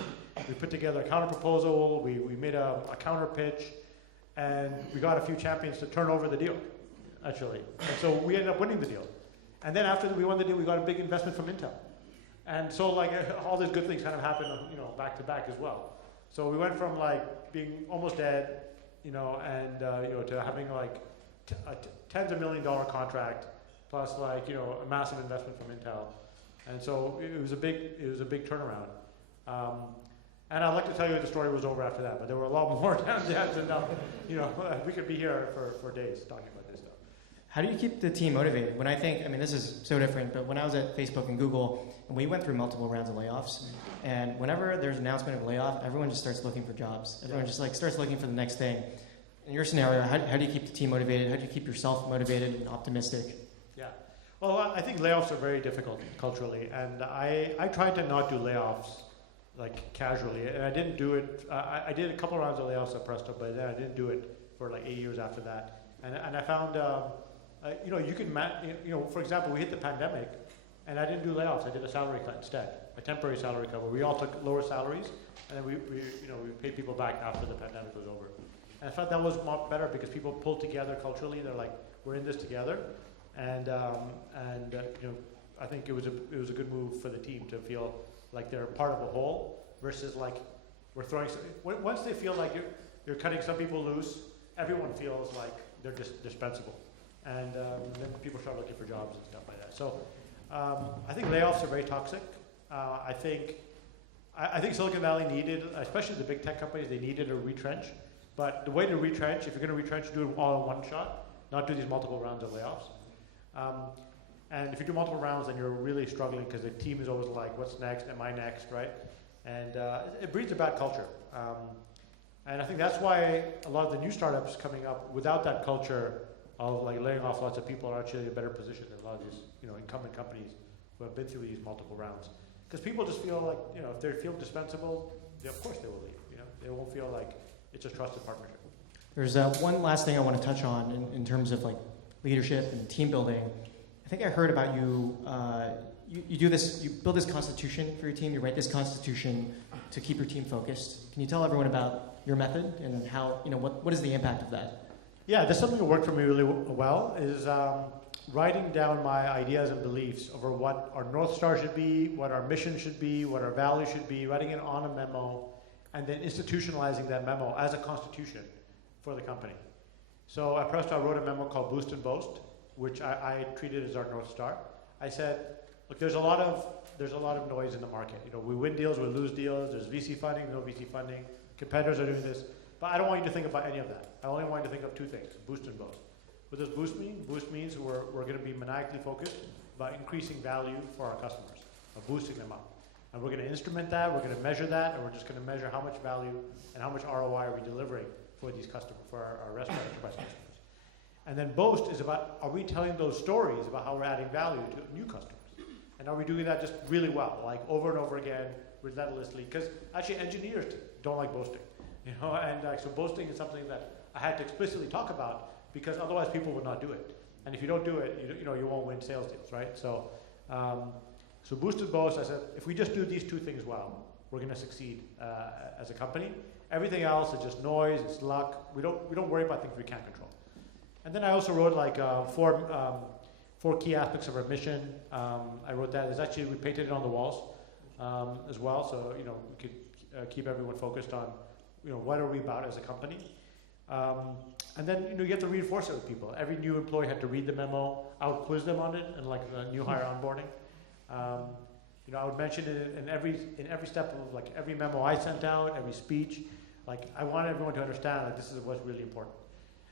we put together a counter proposal, we made a counter pitch, and we got a few champions to turn over the deal, actually. And so we ended up winning the deal. And then after we won the deal, we got a big investment from Intel. And so all these good things kind of happened, back to back as well. So we went from being almost dead, to having a tens of $1 million contract, plus a massive investment from Intel. And so it was a big turnaround. And I'd like to tell you the story was over after that, but there were a lot more downs and we could be here for days talking about this stuff. How do you keep the team motivated? When I think, this is so different, but when I was at Facebook and Google, we went through multiple rounds of layoffs, and whenever there's an announcement of a layoff, everyone just starts looking for jobs. Everyone just starts looking for the next thing. In your scenario, how do you keep the team motivated? How do you keep yourself motivated and optimistic? Yeah. Well, I think layoffs are very difficult culturally, and I tried to not do layoffs casually, and I didn't do it. I did a couple rounds of layoffs at Presto, but then I didn't do it for 8 years after that. And I found, you can, for example, we hit the pandemic, and I didn't do layoffs. I did a salary cut instead, a temporary salary cut where we all took lower salaries, and then we paid people back after the pandemic was over. And I thought that was much better because people pulled together culturally. They're like, we're in this together, and I think it was a good move for the team to feel like they're part of a whole versus we're throwing. Once they feel like you're cutting some people loose, everyone feels like they're just dispensable, and then people start looking for jobs and stuff like that. So I think layoffs are very toxic. I think Silicon Valley needed, especially the big tech companies, they needed a retrench. But the way to retrench, if you're going to retrench, do it all in one shot, not do these multiple rounds of layoffs. And if you do multiple rounds, then you're really struggling because the team is always like, what's next? Am I next, right? And it breeds a bad culture. And I think that's why a lot of the new startups coming up without that culture of laying off lots of people are actually in a better position than a lot of these incumbent companies who have been through these multiple rounds. Because people just feel like, if they feel dispensable, of course they will leave. They won't feel like it's a trusted partnership. There's one last thing I want to touch on in terms of leadership and team building. I think I heard about you. You do this. You build this constitution for your team. You write this constitution to keep your team focused. Can you tell everyone about your method and how what is the impact of that? Yeah, that's something that worked for me really well. Is writing down my ideas and beliefs over what our North Star should be, what our mission should be, what our values should be. Writing it on a memo, and then institutionalizing that memo as a constitution for the company. So at Presto, I wrote a memo called Boost and Boast, which I treated as our North Star. I said, look, there's a lot of noise in the market. We win deals, we lose deals. There's VC funding, no VC funding. Competitors are doing this, but I don't want you to think about any of that. I only want you to think of two things: boost and boast. What does boost mean? Boost means we're going to be maniacally focused about increasing value for our customers, of boosting them up. And we're going to instrument that, we're going to measure that, and we're just going to measure how much value and how much ROI are we delivering for these customers, for our restaurant enterprise customers. And then boast is about, are we telling those stories about how we're adding value to new customers? And are we doing that just really well, like over and over again, relentlessly? Because actually engineers don't like boasting, and so boasting is something that I had to explicitly talk about because otherwise people would not do it. And if you don't do it, you won't win sales deals, right? So, so boosted boast, I said, if we just do these two things well, we're going to succeed as a company. Everything else is just noise, it's luck. We don't worry about things we can't control. And then I also wrote like four key aspects of our mission. I wrote that. It's actually, we painted it on the walls as well, so we could keep everyone focused on what are we about as a company. And then you have to reinforce it with people. Every new employee had to read the memo. I would quiz them on it, and like the new hire onboarding. I would mention it in every step of like every memo I sent out, every speech. Like I want everyone to understand like this is what's really important.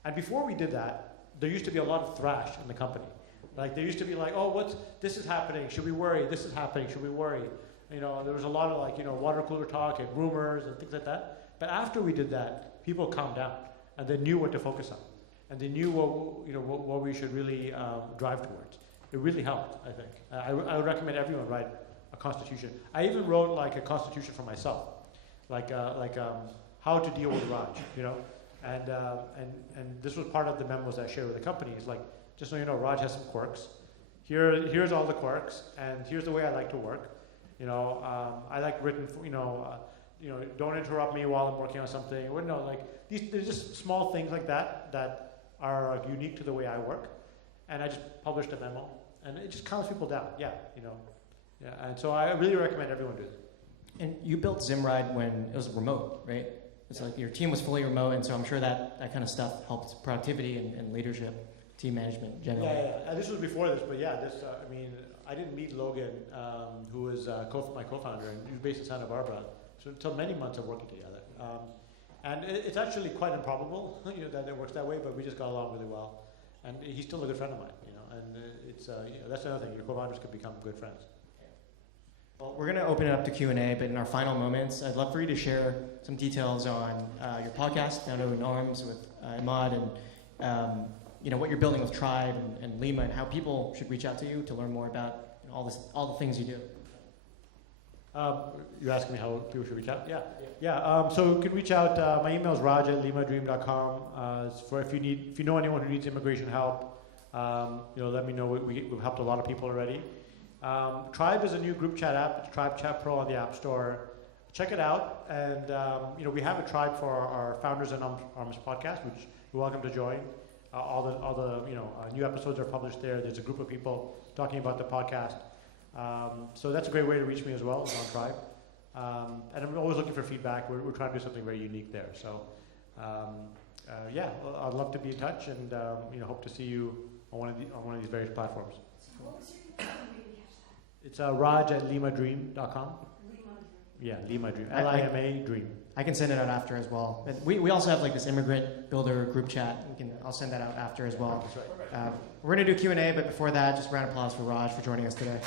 And before we did that, there used to be a lot of thrash in the company. Like there used to be like, oh, this is happening? Should we worry? This is happening. Should we worry? There was a lot of like water cooler talk and rumors and things like that. But after we did that, people calmed down and they knew what to focus on, and they knew what we should really drive towards. It really helped, I think. I would recommend everyone write a constitution. I even wrote like a constitution for myself, like how to deal with Raj, and this was part of the memos I shared with the company. It's like, just so you know, Raj has some quirks. Here's all the quirks, and here's the way I like to work. I like written, don't interrupt me while I'm working on something. Or there's just small things like that are unique to the way I work. And I just published a memo, and it just calms people down. Yeah. And so I really recommend everyone do it. And you built Zimride when it was remote, right? It's like your team was fully remote, and so I'm sure that kind of stuff helped productivity and leadership, team management generally. Yeah. And this was before this, but yeah, I didn't meet Logan, who was my co-founder, and he was based in Santa Barbara. So until many months of working together. And it's actually quite improbable that it works that way, but we just got along really well. And he's still a good friend of mine, and it's that's another thing. Your co-founders could become good friends. Well, we're going to open it up to Q&A, but in our final moments, I'd love for you to share some details on your podcast, Down to Norms, with Imad, and what you're building with Tribe and Lima, and how people should reach out to you to learn more about all the things you do. You're asking me how people should reach out? Yeah. So you can reach out. My email is raj@limadream.com. If you know anyone who needs immigration help, let me know. We've helped a lot of people already. Tribe is a new group chat app. It's Tribe Chat Pro on the App Store. Check it out. And we have a tribe for our Founders and Arms podcast, which you're welcome to join. All the new episodes are published there. There's a group of people talking about the podcast. So that's a great way to reach me as well, on Tribe. And I'm always looking for feedback. We're trying to do something very unique there. So, I'd love to be in touch, and hope to see you on one of these various platforms. What was your email? It's raj@limadream.com. Yeah, Lima Dream. Lima Dream. I can send it out after as well. And we also have like this immigrant builder group chat. I'll send that out after as well. That's right. We're going to do Q&A, but before that, just a round of applause for Raj for joining us today.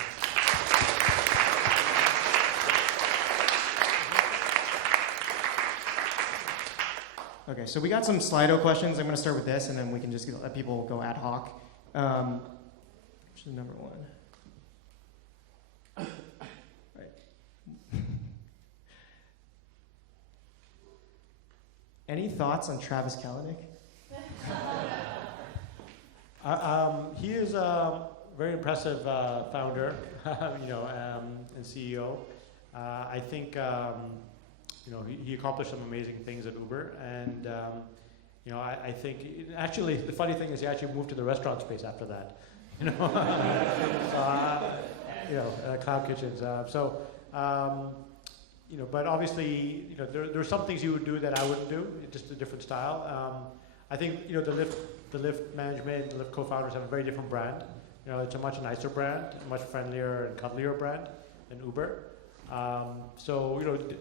Okay, so we got some Slido questions. I'm going to start with this, and then we can just let people go ad hoc. Which is number one? Right. Any thoughts on Travis Kalanick? He is a very impressive founder, and CEO. I think he accomplished some amazing things at Uber, and I think actually the funny thing is he actually moved to the restaurant space after that. Cloud kitchens. But obviously, there are some things you would do that I wouldn't do, just a different style. I think the Lyft management, the Lyft co-founders have a very different brand. It's a much nicer brand, a much friendlier and cuddlier brand than Uber.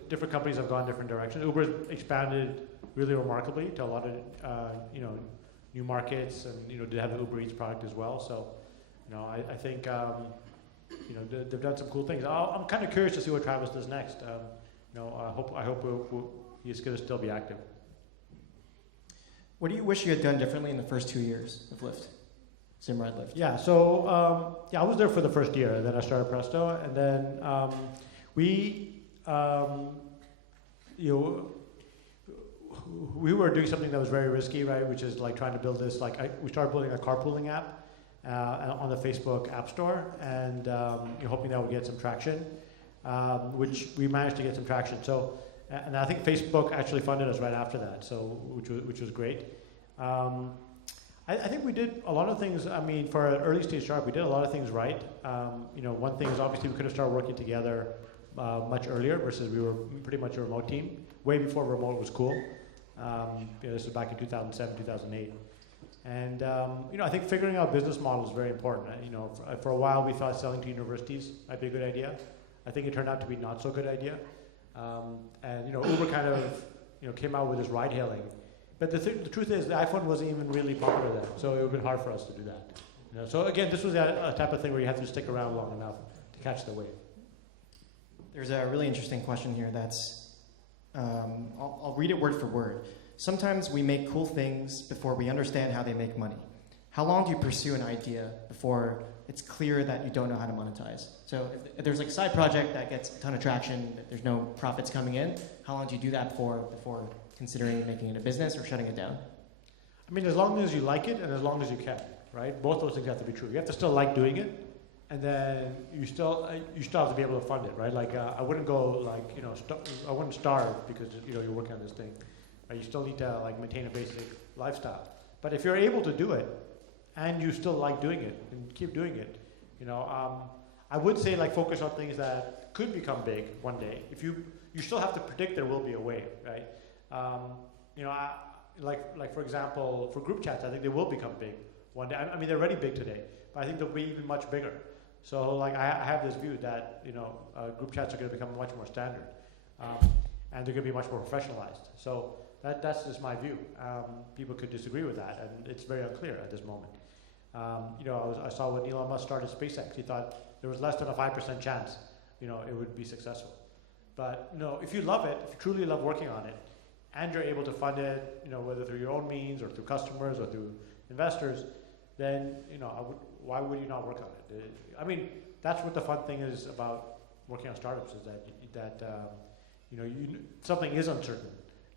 Different companies have gone different directions. Uber's expanded really remarkably to a lot of new markets, and they have the Uber Eats product as well. So, I think they've done some cool things. I'm kind of curious to see what Travis does next. I hope he's going to still be active. What do you wish you had done differently in the first 2 years of Lyft, Zimride Lyft? Yeah, so I was there for the first year, then I started Presto, and then we were doing something that was very risky, right? Which is like trying to build this, we started building a carpooling app on the Facebook App Store, and you're hoping that would get some traction, which we managed to get some traction. So, and I think Facebook actually funded us right after that, so which was great. I think we did a lot of things. I mean, for an early stage startup, we did a lot of things right. One thing is obviously we could have started working together much earlier versus we were pretty much a remote team, way before remote was cool. This was back in 2007, 2008. And I think figuring out business model is very important. For a while we thought selling to universities might be a good idea. I think it turned out to be not so good idea. Uber kind of came out with this ride hailing. But the truth is the iPhone wasn't even really popular then, so it would have been hard for us to do that. So again, this was a type of thing where you have to stick around long enough to catch the wave. There's a really interesting question here that's, I'll read it word for word. Sometimes we make cool things before we understand how they make money. How long do you pursue an idea before it's clear that you don't know how to monetize? So if there's like a side project that gets a ton of traction, that there's no profits coming in, how long do you do that before considering making it a business or shutting it down? I mean, as long as you like it and as long as you can, right? Both those things have to be true. You have to still like doing it, and then you still have to be able to fund it, right? I wouldn't go I wouldn't starve because you're working on this thing. Right? You still need to maintain a basic lifestyle. But if you're able to do it and you still like doing it and keep doing it, I would say focus on things that could become big one day. If you still have to predict there will be a wave, right? For example, for group chats, I think they will become big one day. I mean, they're already big today, but I think they'll be even much bigger. So, I have this view that group chats are going to become much more standard, and they're going to be much more professionalized. So that's just my view. People could disagree with that, and it's very unclear at this moment. I saw when Elon Musk started SpaceX, he thought there was less than a 5% chance, it would be successful. But if you love it, if you truly love working on it, and you're able to fund it, whether through your own means or through customers or through investors, then why would you not work on it? I mean, that's what the fun thing is about working on startups, is that something is uncertain,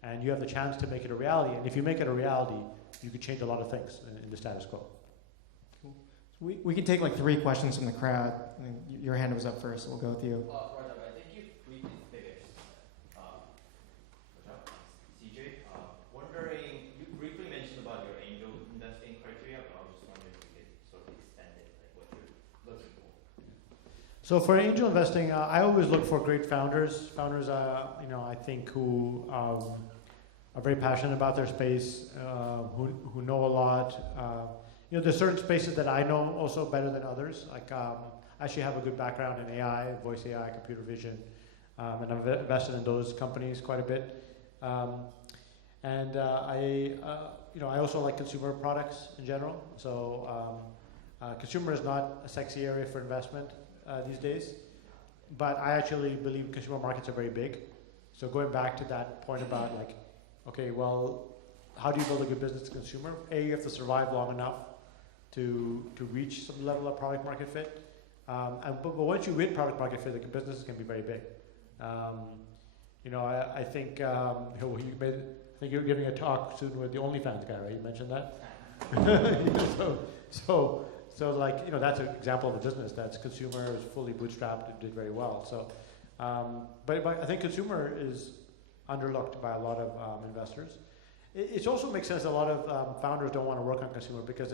and you have the chance to make it a reality. And if you make it a reality, you could change a lot of things in the status quo. Cool. So we can take 3 questions from the crowd. I mean, your hand was up first, so we'll go with you. Rajat, I think you've briefly finished. CJ, wondering, you briefly mentioned about your angel investing criteria, but I was just wondering if you could sort of extend it, what you're looking for. So for angel investing, I always look for great founders. Founders, I think who are very passionate about their space, who know a lot. There's certain spaces that I know also better than others. I actually have a good background in AI, voice AI, computer vision, and I've invested in those companies quite a bit. I also like consumer products in general. So consumer is not a sexy area for investment these days, but I actually believe consumer markets are very big. So going back to that point about how do you build a good business to consumer? You have to survive long enough to reach some level of product market fit. But once you hit product market fit, the businesses can be very big. I think I think you're giving a talk soon with the OnlyFans guy, right? You mentioned that. That's an example of a business that's consumer, is fully bootstrapped, and did very well. So, but I think consumer is underlooked by a lot of investors. It also makes sense. A lot of founders don't want to work on consumer because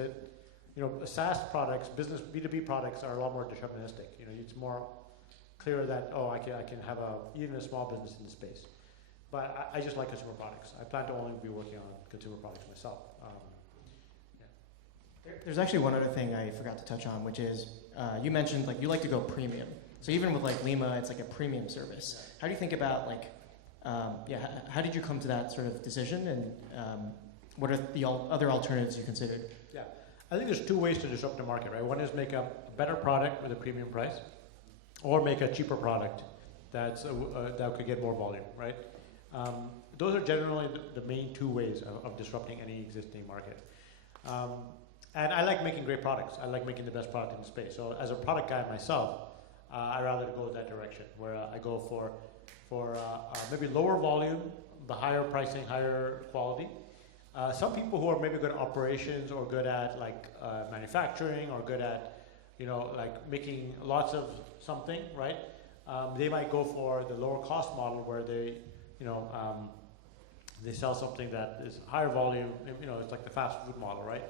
SaaS products, business B2B products are a lot more deterministic. It's more clear that I can have even a small business in the space. But I just like consumer products. I plan to only be working on consumer products myself. There's actually one other thing I forgot to touch on, which is you mentioned you like to go premium. So even with Lima, it's a premium service. How do you think about how did you come to that sort of decision, and what are the other alternatives you considered? Yeah, I think there's 2 ways to disrupt the market, right? One is make a better product with a premium price, or make a cheaper product that could get more volume, right? those are generally the main two ways of disrupting any existing market. And I like making great products. I like making the best product in the space. So as a product guy myself, I rather go that direction, where I go for maybe lower volume, the higher pricing, higher quality. Some people who are maybe good at operations or good at like manufacturing or good at, like making lots of something, right? They might go for the lower cost model where they, they sell something that is higher volume. It's like the fast food model, right?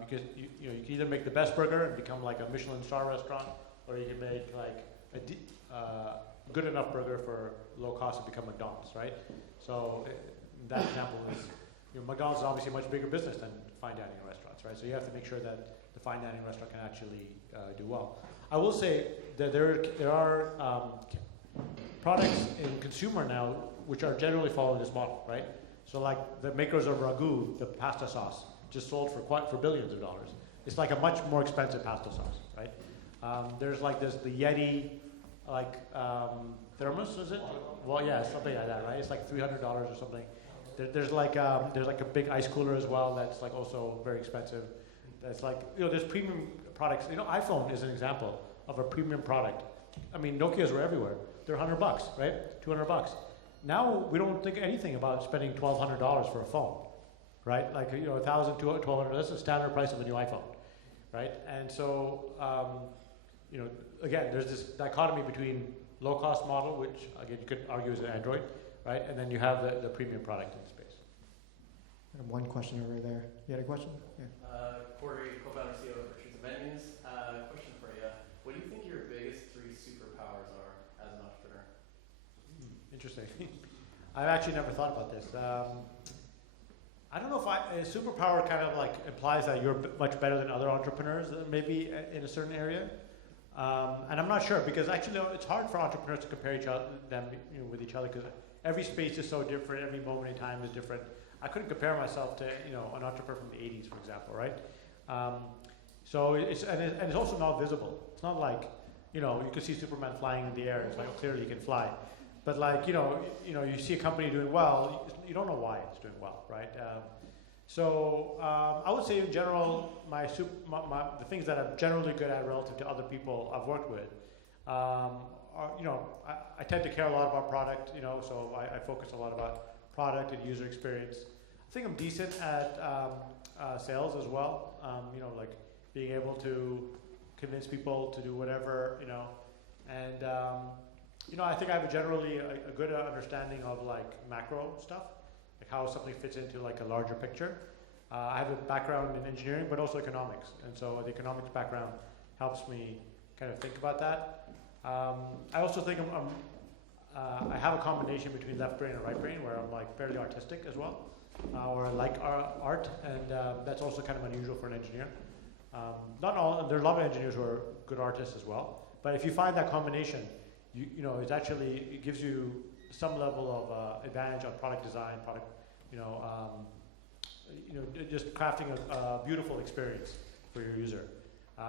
Because you can either make the best burger and become like a Michelin star restaurant, or you can make like a good enough burger for low cost to become McDonald's, right? So that example is, McDonald's is obviously a much bigger business than fine dining restaurants, right? So you have to make sure that the fine dining restaurant can actually do well. I will say that there are products in consumer now which are generally following this model, right? So like the makers of ragu, the pasta sauce, just sold for billions of dollars. It's like a much more expensive pasta sauce, right? There's the Yeti, thermos, is it? Well, yeah, something like that, right? It's like $300 or something. There's like a big ice cooler as well that's like also very expensive. That's like, there's premium products. iPhone is an example of a premium product. I mean, Nokias were everywhere. They're $100, right? $200. Now we don't think anything about spending $1,200 for a phone, right? Like, $1,000, $1,200, that's the standard price of a new iPhone, right? And so, again, there's this dichotomy between low-cost model, which, again, you could argue is an Android, right? And then you have the premium product in the space. I have one question over there. You had a question? Yeah. Corey, co-founder CEO of Retreats and Venues. Question for you. What do you think your biggest 3 superpowers are as an entrepreneur? Interesting. I've actually never thought about this. I don't know if a superpower kind of like implies that you're much better than other entrepreneurs, maybe in a certain area. And I'm not sure, because actually it's hard for entrepreneurs to compare them with each other, because every space is so different, every moment in time is different. I couldn't compare myself to an entrepreneur from the 80s, for example, right? So it's also not visible. It's not like you could see Superman flying in the air. It's like clearly he can fly, but like you see a company doing well, you don't know why it's doing well, right? So I would say in general, the things that I'm generally good at relative to other people I've worked with, are, I tend to care a lot about product, so I focus a lot about product and user experience. I think I'm decent at sales as well, like being able to convince people to do whatever, and I think I have generally a good understanding of like macro stuff, like how something fits into like a larger picture. I have a background in engineering, but also economics, and so the economics background helps me kind of think about that. I also think I have a combination between left brain and right brain, where I'm like fairly artistic as well, or I like art, and that's also kind of unusual for an engineer. There are a lot of engineers who are good artists as well, but if you find that combination, it gives you some level of advantage on product design, just crafting a beautiful experience for your user.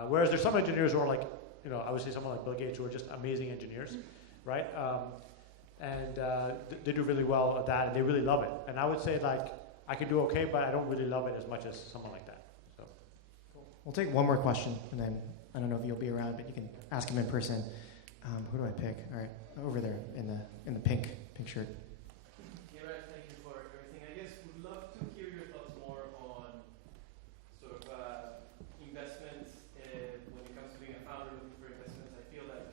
Whereas there's some engineers who are like, I would say someone like Bill Gates, who are just amazing engineers, right? And they do really well at that, and they really love it. And I would say like I can do okay, but I don't really love it as much as someone like that. So, We'll take one more question, and then I don't know if you'll be around, but you can ask him in person. Who do I pick? All right, over there in the pink shirt. Yeah, right. Thank you for everything. I guess we'd love to hear your thoughts more on sort of investments when it comes to being a founder looking for investments. I feel like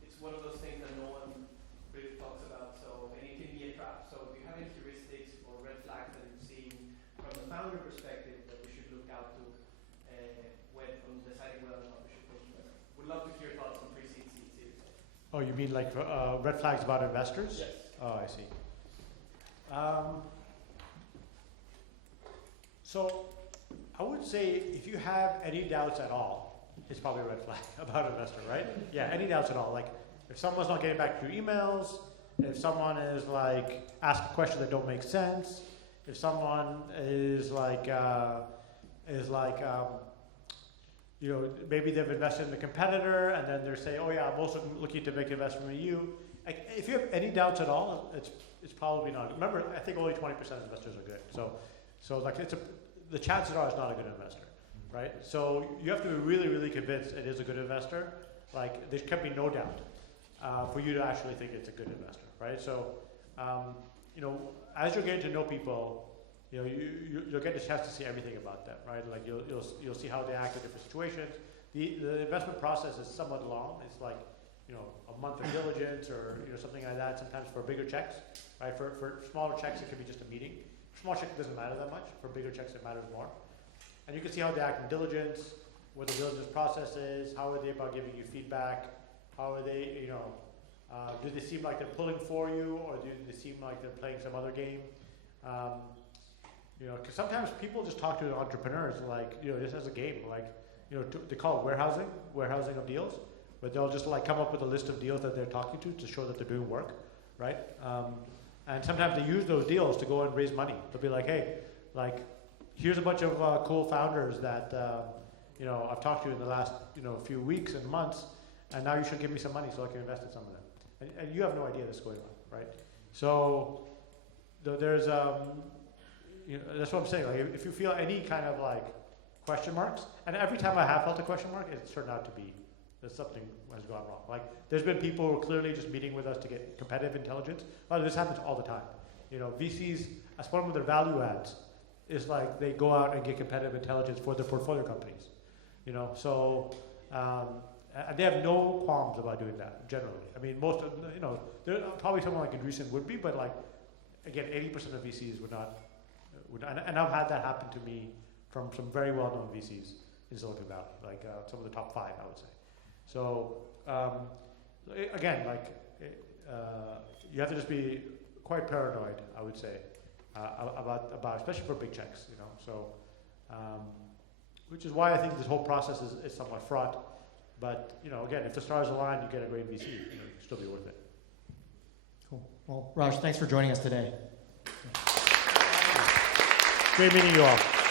it's one of those things that no one really talks about, and it can be a trap. So do you have any heuristics or red flags that you've seen from the founder perspective that we should look out to when deciding whether or not we should take investment? We'd love to hear your thoughts on pre-seed, seed, series. oh, you mean like red flags about investors? Yes. Oh, I see. So I would say if you have any doubts at all, it's probably a red flag about an investor, right? Yeah, any doubts at all. Like if someone's not getting back to your emails, if someone is like asking questions that don't make sense, if someone is like, maybe they've invested in a competitor and then they're saying, oh yeah, I'm also looking to make an investment in you. Like, if you have any doubts at all, it's probably not. Remember, I think only 20% of investors are good. So like the chances are it's not a good investor, right? So you have to be really, really convinced it is a good investor. Like there can be no doubt for you to actually think it's a good investor, right? So you know, as you're getting to know people, you know, you'll get a chance to see everything about them, right? Like you'll see how they act in different situations. The investment process is somewhat long. It's like, you know, a month of diligence or, you know, something like that. Sometimes for bigger checks, right? For smaller checks, it could be just a meeting. Small check doesn't matter that much. For bigger checks, it matters more. And you can see how they act in diligence, what the diligence process is, how are they about giving you feedback, how are they, you know, do they seem like they're pulling for you, or do they seem like they're playing some other game? You know, because sometimes people just talk to entrepreneurs like, you know, just as a game, like, you know, they call it warehousing of deals, but they'll just like come up with a list of deals that they're talking to show that they're doing work, right? And sometimes they use those deals to go and raise money. They'll be like, hey, like, here's a bunch of cool founders that, you know, I've talked to in the last, you know, few weeks and months, and now you should give me some money so I can invest in some of them. And you have no idea this is going on, right? So there's, you know, that's what I'm saying. Like, if you feel any kind of like question marks, and every time I have felt a question mark, it's turned out to be that something has gone wrong. Like, there's been people who are clearly just meeting with us to get competitive intelligence. Well, this happens all the time. You know, VCs, as one of their value adds, is like they go out and get competitive intelligence for their portfolio companies. You know, so and they have no qualms about doing that generally. I mean, most of, you know, there probably someone like Andreessen would be, but like again, 80% of VCs would not. And I've had that happen to me from some very well-known VCs in Silicon Valley, like some of the top 5, I would say. So again, like you have to just be quite paranoid, I would say, about especially for big checks, you know. So which is why I think this whole process is somewhat fraught. But you know, again, if the stars align, you get a great VC. You know, it'll still be worth it. Cool. Well, Raj, thanks for joining us today. Great meeting you all.